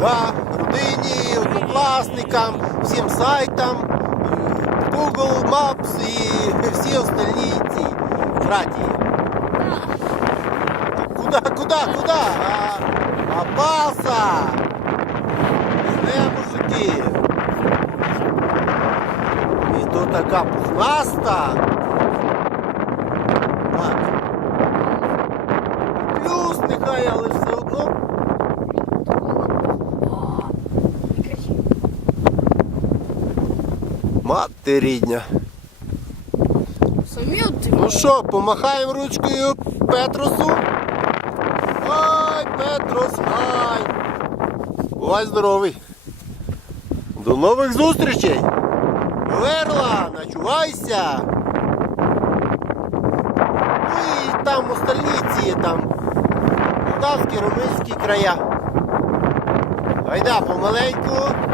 Да, родині, однокласникам, всім сайтам, е, Google Maps і всі остальні ці братії. Куда, куда, куда? А, а баса! Де мужики? І то така пухнаста. Так. Плюс нехай, але все Мати рідня. Самі Ну що, помахаємо ручкою Петросу. Ай, Петрос, ай! Бувай здоровий. До нових зустрічей! Верла, начувайся! Ну і там остальні ці там молдавські, румунські края. Гайда помаленьку.